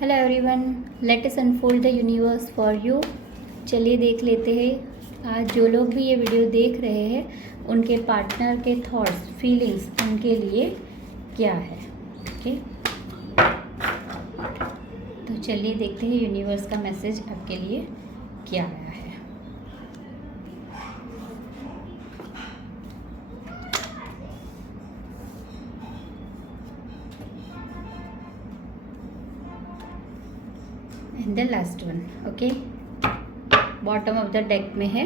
Hello everyone, let us unfold the universe for you. चलिए देख लेते हैं आज जो लोग भी ये वीडियो देख रहे हैं उनके पार्टनर के थॉट्स फीलिंग्स उनके लिए क्या है। ओके, तो चलिए देखते हैं यूनिवर्स का मैसेज आपके लिए क्या आया है। And the last one. Okay, bottom of the deck में है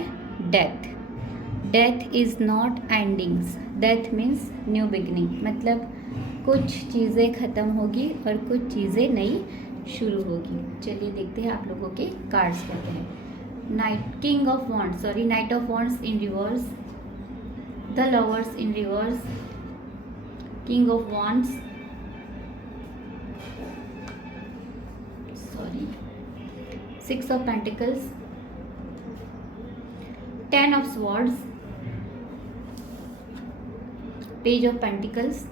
death. Death is not endings, death means new beginning, मतलब कुछ चीज़ें ख़त्म होगी और कुछ चीज़ें नई शुरू होगी। चलिए देखते हैं आप लोगों के कार्ड्स कहते हैं। Night of wands in reverse, the lovers in reverse, king of wands, Six of Pentacles, Ten of Swords, Page of Pentacles,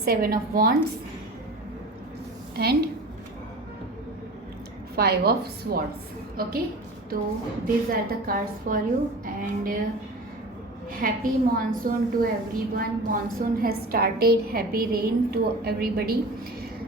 Seven of Wands and Five of Swords. Okay, so these are the cards for you and happy monsoon to everyone. Monsoon has started. Happy rain to everybody.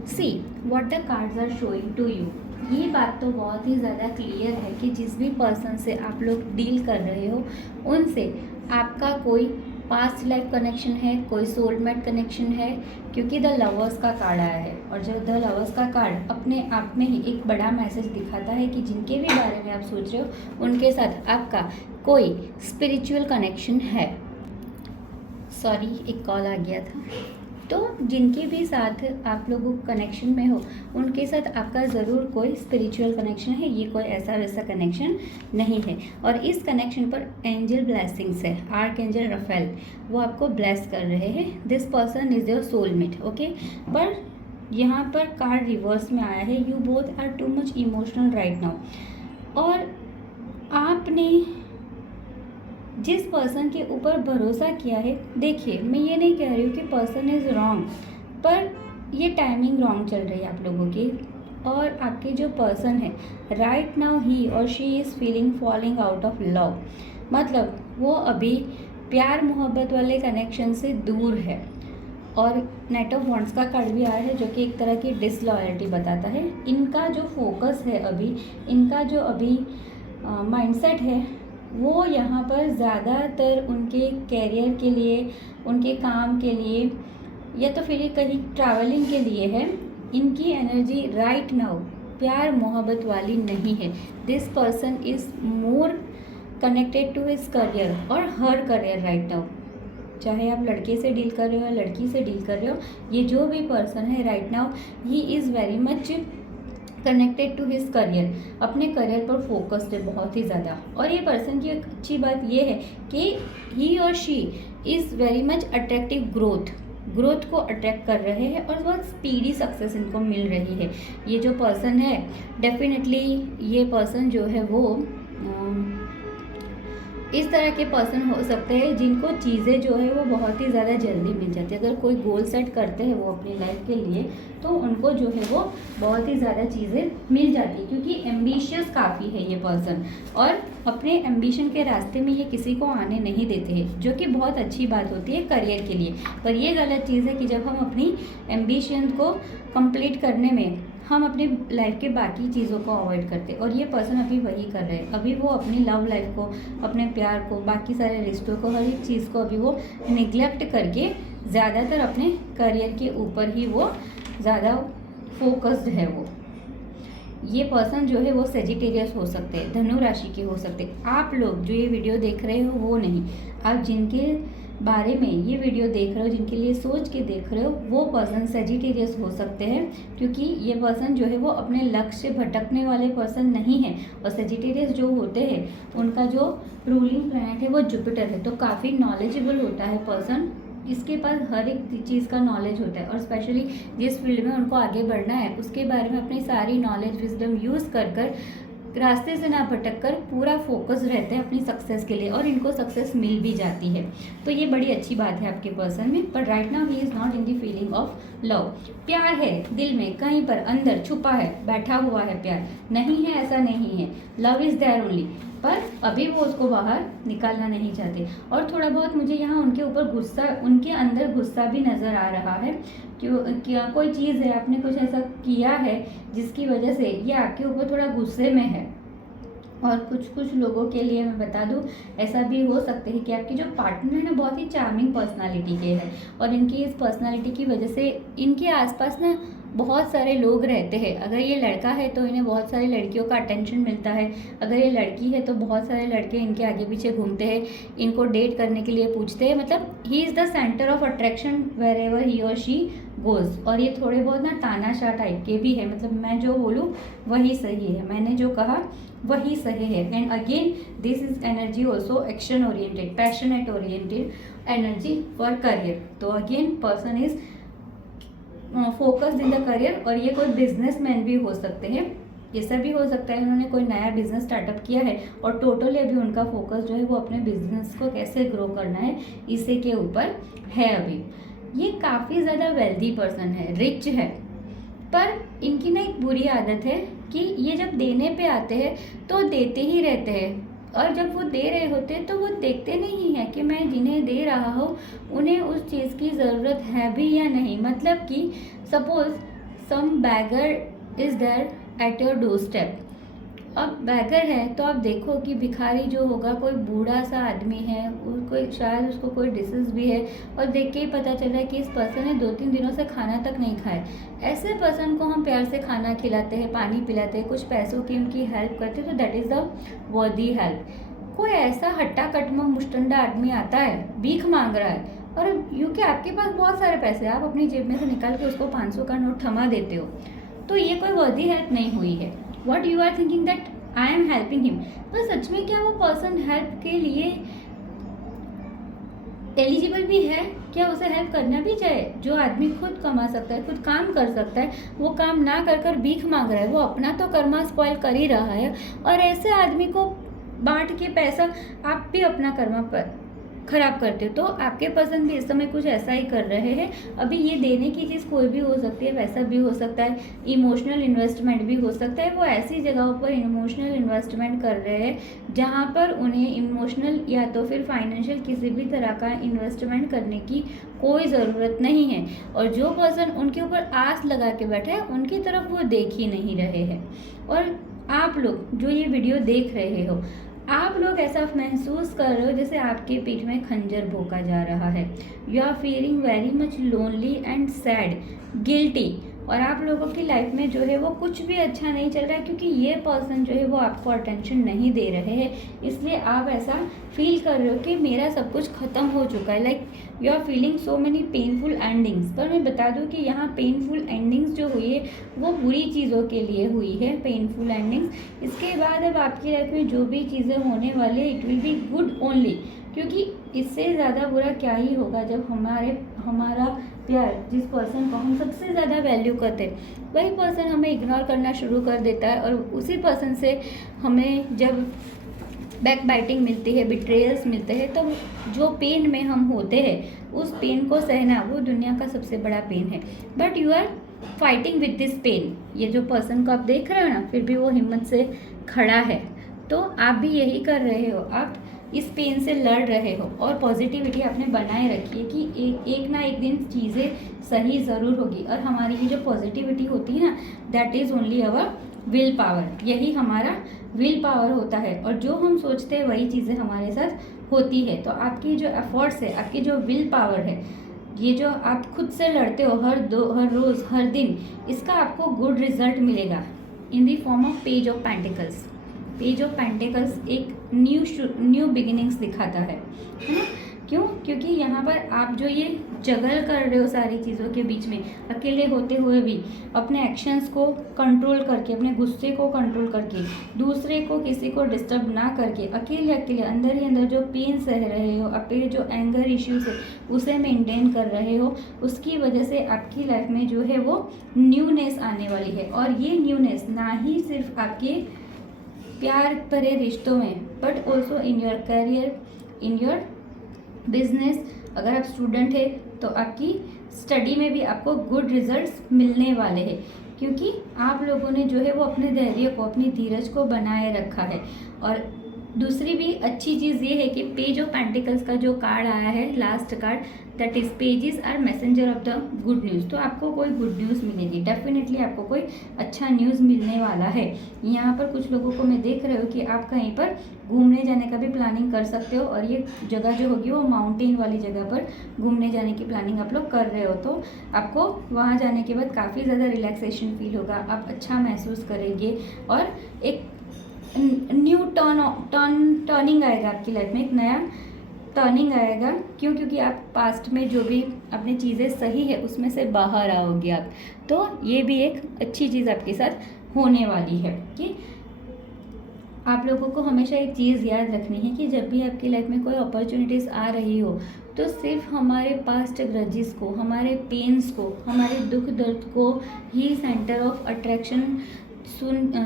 See what the cards are showing to you. ये बात तो बहुत ही ज़्यादा clear है कि जिस भी person से आप लोग डील कर रहे हो उनसे आपका कोई पास्ट लाइफ कनेक्शन है, कोई सोलमेट कनेक्शन है, क्योंकि द लवर्स का कार्ड आया है। और जो द लवर्स का कार्ड अपने आप में ही एक बड़ा मैसेज दिखाता है कि जिनके भी बारे में आप सोच रहे हो उनके साथ आपका कोई स्पिरिचुअल कनेक्शन है। सॉरी, एक कॉल आ गया था। तो जिनके भी साथ आप लोगों कनेक्शन में हो उनके साथ आपका ज़रूर कोई स्पिरिचुअल कनेक्शन है। ये कोई ऐसा वैसा कनेक्शन नहीं है। और इस कनेक्शन पर एंजल ब्लेसिंग्स है। आर्क एंजल रफेल वो आपको ब्लेस कर रहे हैं। This person is your soulmate. Okay, पर यहाँ पर कार्ड रिवर्स में आया है। You both are too much emotional right now. और आपने जिस पर्सन के ऊपर भरोसा किया है, देखिए मैं ये नहीं कह रही हूँ कि पर्सन इज़ रॉन्ग, पर ये टाइमिंग रॉन्ग चल रही है आप लोगों की। और आपके जो पर्सन है राइट नाउ ही और she is feeling falling out of love, मतलब वो अभी प्यार मोहब्बत वाले कनेक्शन से दूर है। और नाइट ऑफ वॉन्ड्स का कार्ड भी आया है जो कि एक तरह की डिसलॉयल्टी बताता है। इनका जो फोकस है अभी, इनका जो अभी माइंडसेट है वो यहाँ पर ज़्यादातर उनके कैरियर के लिए, उनके काम के लिए या तो फिर कहीं ट्रैवलिंग के लिए है। इनकी एनर्जी राइट नाउ प्यार मोहब्बत वाली नहीं है। This person is more connected to his career और हर करियर राइट नाउ। चाहे आप लड़के से डील कर रहे हो या लड़की से डील कर रहे हो, ये जो भी पर्सन है right now he is very much connected to his career, अपने करियर पर फोकस्ड है बहुत ही ज़्यादा। और ये पर्सन की एक अच्छी बात ये है कि ही और she is very much attractive, growth को अट्रैक्ट कर रहे हैं और बहुत स्पीडी सक्सेस इनको मिल रही है। ये जो पर्सन है डेफिनेटली ये पर्सन जो है वो इस तरह के पर्सन हो सकते हैं जिनको चीज़ें जो है वो बहुत ही ज़्यादा जल्दी मिल जाती है। अगर कोई गोल सेट करते हैं वो अपनी लाइफ के लिए तो उनको जो है वो बहुत ही ज़्यादा चीज़ें मिल जाती है, क्योंकि एम्बिशियस काफ़ी है ये पर्सन और अपने एम्बिशन के रास्ते में ये किसी को आने नहीं देते हैं, जो कि बहुत अच्छी बात होती है करियर के लिए। पर ये गलत चीज़ है कि जब हम अपनी एम्बिशन को कंप्लीट करने में हम अपनी लाइफ के बाकी चीज़ों को अवॉइड करते, और ये पर्सन अभी वही कर रहे हैं। अभी वो अपनी लव लाइफ को, अपने प्यार को, बाकी सारे रिश्तों को, हर एक चीज़ को अभी वो निगलेक्ट करके ज़्यादातर अपने करियर के ऊपर ही वो ज़्यादा फोकस्ड है। वो ये पर्सन जो है वो सेजिटेरियस हो सकते हैं, धनु राशि के हो सकते हैं। आप लोग जो ये वीडियो देख रहे हो वो नहीं, आप जिनके बारे में ये वीडियो देख रहे हो, जिनके लिए सोच के देख रहे हो, वो पर्सन सेजिटेरियस हो सकते हैं, क्योंकि ये पर्सन जो है वो अपने लक्ष्य से भटकने वाले पर्सन नहीं है। और सेजिटेरियस जो होते हैं उनका जो रूलिंग प्लैनेट है वो जुपिटर है, तो काफ़ी नॉलेजेबल होता है पर्सन। इसके पास हर एक चीज़ का नॉलेज होता है और स्पेशली जिस फील्ड में उनको आगे बढ़ना है उसके बारे में अपनी सारी नॉलेज विजडम यूज़ कर रास्ते से ना भटक कर पूरा फोकस रहते हैं अपनी सक्सेस के लिए और इनको सक्सेस मिल भी जाती है। तो ये बड़ी अच्छी बात है आपके पर्सन में। पर right now he is not in the feeling of love, प्यार है दिल में कहीं पर अंदर छुपा है, बैठा हुआ है प्यार, नहीं है ऐसा नहीं है, लव इज देयर ओनली, पर अभी वो उसको बाहर निकालना नहीं चाहते। और थोड़ा बहुत मुझे यहाँ उनके ऊपर गुस्सा, उनके अंदर गुस्सा भी नज़र आ रहा है। क्यों, क्या कोई चीज़ है, आपने कुछ ऐसा किया है जिसकी वजह से ये आपके ऊपर थोड़ा गुस्से में है। और कुछ लोगों के लिए मैं बता दूं, ऐसा भी हो सकता है कि आपके जो पार्टनर है ना बहुत ही चार्मिंग पर्सनालिटी के हैं, और इनकी इस पर्सनालिटी की वजह से इनके आसपास ना बहुत सारे लोग रहते हैं। अगर ये लड़का है तो इन्हें बहुत सारी लड़कियों का अटेंशन मिलता है, अगर ये लड़की है तो बहुत सारे लड़के इनके आगे पीछे घूमते हैं, इनको डेट करने के लिए पूछते हैं। मतलब he is the centre of attraction wherever he और शी गोज। और ये थोड़े बहुत ना तानाशाह टाइप के भी है, मतलब मैं जो बोलूँ वही सही है, मैंने जो कहा वही सही है। And again this is energy also action oriented, passionate oriented energy for career. तो again person is focused in the career, और ये कोई बिजनेसमैन भी हो सकते हैं, ऐसा भी हो सकता है उन्होंने कोई नया बिजनेस स्टार्टअप किया है और टोटली अभी उनका फोकस जो है वो अपने बिजनेस को कैसे ग्रो करना है इसी के ऊपर है। अभी ये काफ़ी ज़्यादा वेल्दी पर्सन है, रिच है, पर इनकी ना एक बुरी आदत है कि ये जब देने पे आते हैं तो देते ही रहते हैं, और जब वो दे रहे होते हैं तो वो देखते नहीं हैं कि मैं जिन्हें दे रहा हूँ उन्हें उस चीज़ की ज़रूरत है भी या नहीं। मतलब कि suppose some beggar is there at your doorstep. अब बैगर है तो आप देखो कि भिखारी जो होगा कोई बूढ़ा सा आदमी है, कोई शायद उसको कोई डिसीज़ भी है, और देख के ही पता चल रहा है कि इस पर्सन ने 2-3 दिनों से खाना तक नहीं खाया। ऐसे पर्सन को हम प्यार से खाना खिलाते हैं, पानी पिलाते हैं, कुछ पैसों की उनकी हेल्प करते हैं, तो दैट इज़ द वर्दी हेल्प। कोई ऐसा हट्टा कटमा मुस्टंडा आदमी आता है, भीख मांग रहा है, और यूँ कि आपके पास बहुत सारे पैसे, आप अपनी जेब में से निकाल के उसको 500 का नोट थमा देते हो, तो ये कोई वर्दी हेल्प नहीं हुई है। What you are thinking that I am helping him, पर सच में क्या वो पर्सन हेल्प के लिए एलिजिबल भी है? क्या उसे हेल्प करना भी चाहिए? जो आदमी खुद कमा सकता है, खुद काम कर सकता है, वो काम ना कर कर भीख मांग रहा है, वो अपना तो कर्मा स्पॉइल कर ही रहा है, और ऐसे आदमी को बांट के पैसा आप भी अपना कर्मा पर खराब करते हो। तो आपके पर्सन भी इस समय कुछ ऐसा ही कर रहे हैं। अभी ये देने की चीज़ कोई भी हो सकती है, पैसा भी हो सकता है, इमोशनल इन्वेस्टमेंट भी हो सकता है। वो ऐसी जगहों पर इमोशनल इन्वेस्टमेंट कर रहे हैं जहाँ पर उन्हें इमोशनल या तो फिर फाइनेंशियल किसी भी तरह का इन्वेस्टमेंट करने की कोई ज़रूरत नहीं है, और जो पर्सन उनके ऊपर आस लगा के बैठे हैं उनकी तरफ वो देख ही नहीं रहे हैं। और आप लोग जो ये वीडियो देख रहे हो, आप लोग ऐसा महसूस कर रहे हो जैसे आपके पीठ में खंजर भोंका जा रहा है। You are feeling very much lonely and sad, guilty, और आप लोगों की लाइफ में जो है वो कुछ भी अच्छा नहीं चल रहा है, क्योंकि ये पर्सन जो है वो आपको अटेंशन नहीं दे रहे हैं, इसलिए आप ऐसा फील कर रहे हो कि मेरा सब कुछ ख़त्म हो चुका है। Like you are feeling so many painful endings. पर मैं बता दूं कि यहाँ पेनफुल एंडिंग्स जो हुई है वो बुरी चीज़ों के लिए हुई है, पेनफुल एंडिंग्स। इसके बाद अब आपकी लाइफ में जो भी चीज़ें होने वाली है it will be good only, क्योंकि इससे ज़्यादा बुरा क्या ही होगा जब हमारा प्यार, जिस पर्सन को हम सबसे ज़्यादा वैल्यू करते हैं वही पर्सन हमें इग्नोर करना शुरू कर देता है, और उसी पर्सन से हमें जब बैक बाइटिंग मिलती है, बिट्रेयल्स मिलते हैं, तो जो पेन में हम होते हैं उस पेन को सहना वो दुनिया का सबसे बड़ा पेन है। But you are fighting with this pain. ये जो पर्सन को आप देख रहे हो ना, फिर भी वो हिम्मत से खड़ा है, तो आप भी यही कर रहे हो, आप इस पेन से लड़ रहे हो, और पॉजिटिविटी आपने बनाए रखी है कि एक ना एक दिन चीज़ें सही ज़रूर होगी। और हमारी ये जो पॉजिटिविटी होती है ना, that is only our will power, यही हमारा विल पावर होता है, और जो हम सोचते हैं वही चीज़ें हमारे साथ होती है। तो आपकी जो एफर्ट्स है, आपकी जो विल पावर है, ये जो आप खुद से लड़ते हो हर रोज़ हर दिन, इसका आपको गुड रिजल्ट मिलेगा in the form of page of pentacles. Page of pentacles एक न्यू बिगिनिंग्स दिखाता है ना? क्यों? क्योंकि यहाँ पर आप जो ये जगल कर रहे हो सारी चीज़ों के बीच में, अकेले होते हुए भी अपने एक्शंस को कंट्रोल करके, अपने गुस्से को कंट्रोल करके, दूसरे को किसी को डिस्टर्ब ना करके, अकेले अंदर ही अंदर जो पेन सह रहे हो, अपने जो एंगर इश्यूज है उसे मेंटेन कर रहे हो, उसकी वजह से आपकी लाइफ में जो है वो न्यूनेस आने वाली है। और ये न्यूनेस ना ही सिर्फ आपके प्यार भरे रिश्तों में, but also in your career, in your business. अगर आप स्टूडेंट है तो आपकी स्टडी में भी आपको गुड रिजल्ट्स मिलने वाले हैं, क्योंकि आप लोगों ने जो है वो अपने धैर्य को, अपनी धीरज को बनाए रखा है। और दूसरी भी अच्छी चीज़ ये है कि पेज ऑफ पेंटिकल्स का जो कार्ड आया है, last card, that is pages are messenger of the good news. तो आपको कोई गुड न्यूज़ मिलेगी, डेफिनेटली आपको कोई अच्छा न्यूज़ मिलने वाला है। यहाँ पर कुछ लोगों को मैं देख रही हूँ कि आप कहीं पर घूमने जाने का भी प्लानिंग कर सकते हो, और ये जगह जो होगी वो माउंटेन वाली जगह पर घूमने जाने की प्लानिंग आप लोग कर रहे हो। तो आपको वहाँ जाने के बाद काफ़ी ज़्यादा रिलैक्सेशन फील होगा, आप अच्छा महसूस करेंगे, और एक न्यू टर्निंग आएगा आपकी लाइफ में, एक नया टर्निंग आएगा। क्यों? क्योंकि आप पास्ट में जो भी अपनी चीज़ें सही है उसमें से बाहर आओगे आप। तो ये भी एक अच्छी चीज़ आपके साथ होने वाली है कि आप लोगों को हमेशा एक चीज़ याद रखनी है कि जब भी आपकी लाइफ में कोई अपॉर्चुनिटीज़ आ रही हो, तो सिर्फ हमारे पास्ट ग्रजेस को, हमारे पेन्स को, हमारे दुख दर्द को ही सेंटर ऑफ अट्रैक्शन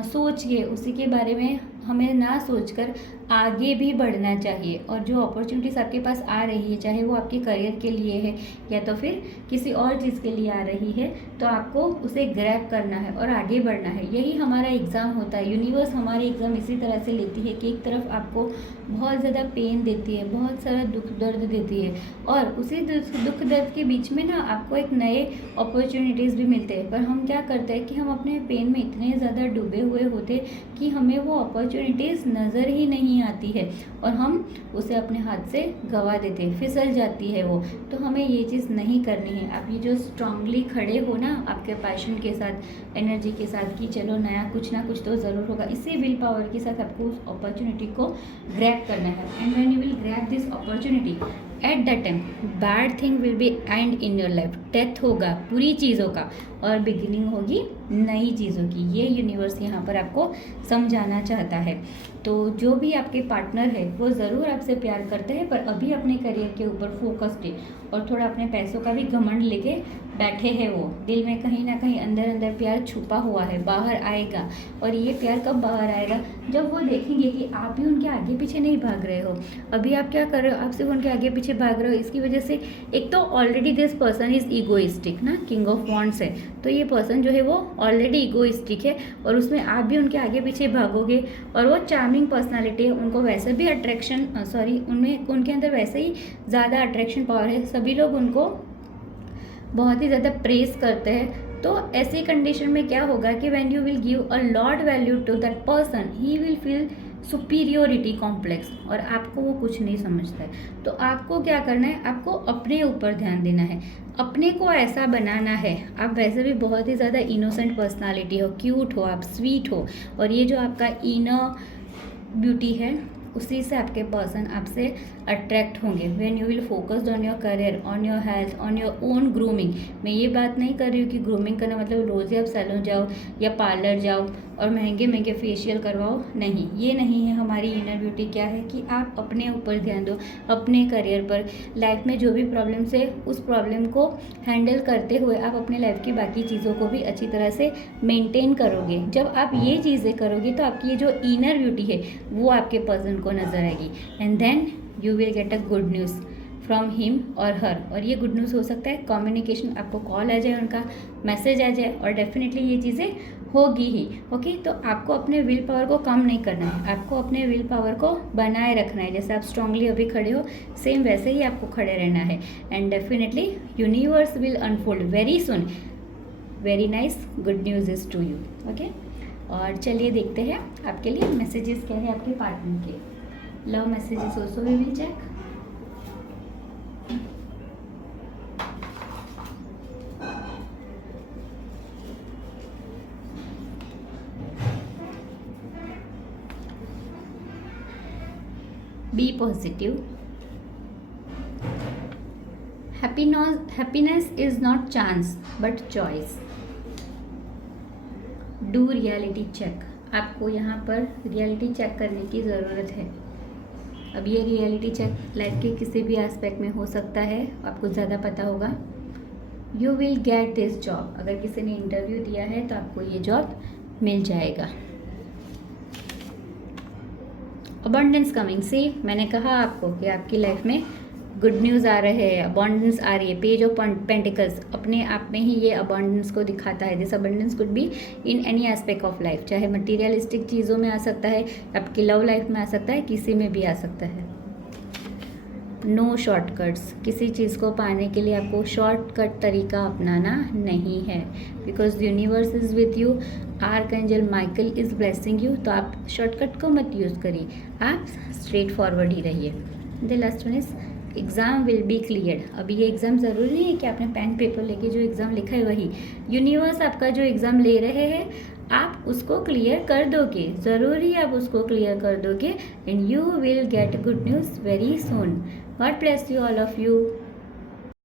सोच के उसी के बारे में हमें ना सोचकर आगे भी बढ़ना चाहिए। और जो अपॉर्चुनिटीज़ आपके पास आ रही है, चाहे वो आपके करियर के लिए है या तो फिर किसी और चीज़ के लिए आ रही है, तो आपको उसे ग्रैब करना है और आगे बढ़ना है। यही हमारा एग्ज़ाम होता है। यूनिवर्स हमारे एग्ज़ाम इसी तरह से लेती है कि एक तरफ आपको बहुत ज़्यादा पेन देती है, बहुत सारा दुख दर्द देती है, और उसी दुख दर्द के बीच में ना आपको एक नए अपॉर्चुनिटीज़ भी मिलते हैं। पर हम क्या करते हैं कि हम अपने पेन में इतने ज़्यादा डूबे हुए होते कि हमें वो अपॉर्चुनिटीज़ नज़र ही नहीं आती है, और हम उसे अपने हाथ से गवा देते हैं, फिसल जाती है वो। तो हमें ये चीज़ नहीं करनी है। आप ये जो स्ट्रांगली खड़े हो ना आपके पैशन के साथ, एनर्जी के साथ कि चलो नया कुछ ना कुछ तो ज़रूर होगा, इसी विल पावर के साथ आपको उस अपॉर्चुनिटी को ग्रैब करना है। And when you will grab this opportunity, at that time bad thing will be and in your life. Death होगा बुरी चीज़ों का और बिगिनिंग होगी नई चीज़ों की। ये यूनिवर्स यहाँ पर आपको समझाना चाहता है। तो जो भी आपके पार्टनर है वो ज़रूर आपसे प्यार करते हैं, पर अभी अपने करियर के ऊपर फोकस्ड है, और थोड़ा अपने पैसों का भी घमंड लेके बैठे हैं। वो दिल में कहीं ना कहीं अंदर अंदर प्यार छुपा हुआ है, बाहर आएगा। और ये प्यार कब बाहर आएगा? जब वो देखेंगे कि आप भी उनके आगे पीछे नहीं भाग रहे हो। अभी आप क्या कर रहे हो? आप सिर्फ उनके आगे पीछे भाग रहे हो। इसकी वजह से एक तो already this person is egoistic ना, किंग ऑफ वॉन्ड्स है, तो ये पर्सन जो है वो ऑलरेडी ईगोइस्टिक है, और उसमें आप भी उनके आगे पीछे भागोगे। और वो चार्मिंग पर्सनालिटी है, उनको वैसे भी अट्रैक्शन उनमें उनके अंदर वैसे ही ज़्यादा अट्रैक्शन पावर है, सभी लोग उनको बहुत ही ज़्यादा प्रेस करते हैं। तो ऐसी कंडीशन में क्या होगा कि when you will give a lot value to that person, he will feel superiority complex, और आपको वो कुछ नहीं समझता है। तो आपको क्या करना है? आपको अपने ऊपर ध्यान देना है, अपने को ऐसा बनाना है। आप वैसे भी बहुत ही ज़्यादा इनोसेंट पर्सनालिटी हो, क्यूट हो, आप स्वीट हो, और ये जो आपका इनर ब्यूटी है उसी से आपके पर्सन आपसे अट्रैक्ट होंगे। When you will focused on your career, on your health, on your own grooming. मैं ये बात नहीं कर रही हूँ कि ग्रूमिंग करना मतलब रोज़ ही आप सैलून जाओ या पार्लर जाओ और महंगे महंगे फेशियल करवाओ, नहीं, ये नहीं है हमारी इनर ब्यूटी। क्या है कि आप अपने ऊपर ध्यान दो, अपने करियर पर। लाइफ में जो भी प्रॉब्लम्स है उस प्रॉब्लम को हैंडल करते हुए आप अपने लाइफ की बाकी चीज़ों को भी अच्छी तरह से मेंटेन करोगे। जब आप ये चीज़ें करोगे तो आपकी ये जो इनर ब्यूटी है वो आपके पर्सन को नज़र आएगी, and then you will get a good news from him और हर। और ये गुड न्यूज़ हो सकता है कम्युनिकेशन, आपको कॉल आ जाए, उनका मैसेज आ जाए, और डेफिनेटली ये चीज़ें होगी ही। ओके, तो आपको अपने विल पावर को कम नहीं करना है, आपको अपने विल पावर को बनाए रखना है। जैसे आप स्ट्रांगली अभी खड़े हो, सेम वैसे ही आपको खड़े रहना है, and definitely universe will unfold very soon. Very nice, good news is to you. Okay, और चलिए देखते हैं आपके लिए मैसेजेस क्या है आपके पार्टनर के। Love messages also we will check. Be positive. Happiness is not chance but choice. Do reality check. आपको यहाँ पर रियलिटी चेक करने की ज़रूरत है। अब ये रियलिटी चेक लाइफ के किसी भी एस्पेक्ट में हो सकता है, आपको ज़्यादा पता होगा। You will get this job. अगर किसी ने इंटरव्यू दिया है तो आपको ये जॉब मिल जाएगा। Abundance coming. सी, मैंने कहा आपको कि आपकी लाइफ में गुड न्यूज़ आ रहे हैं, अबंडेंस आ रही है। पेज ऑफ पेंटिकल्स अपने आप में ही ये अबंडेंस को दिखाता है। This abundance could be in any aspect of life, चाहे मटीरियलिस्टिक चीज़ों में आ सकता है, आपकी लव लाइफ में आ सकता है, किसी में भी आ सकता है। नो शॉर्टकट्स, किसी चीज़ को पाने के लिए आपको शॉर्टकट तरीका अपनाना नहीं है, because universe is with you, archangel Michael is blessing you. तो आप शॉर्टकट को मत यूज़ करिए, आप स्ट्रेट फॉरवर्ड ही रहिए। The last one is exam will be clear. अभी ये एग्ज़ाम ज़रूरी नहीं है कि आपने पेन पेपर लेके जो एग्ज़ाम लिखा है वही, यूनिवर्स आपका जो एग्ज़ाम ले रहे हैं आप उसको क्लियर कर दोगे, ज़रूरी आप उसको क्लियर कर दोगे, and you will get good news very soon. God bless you all of you.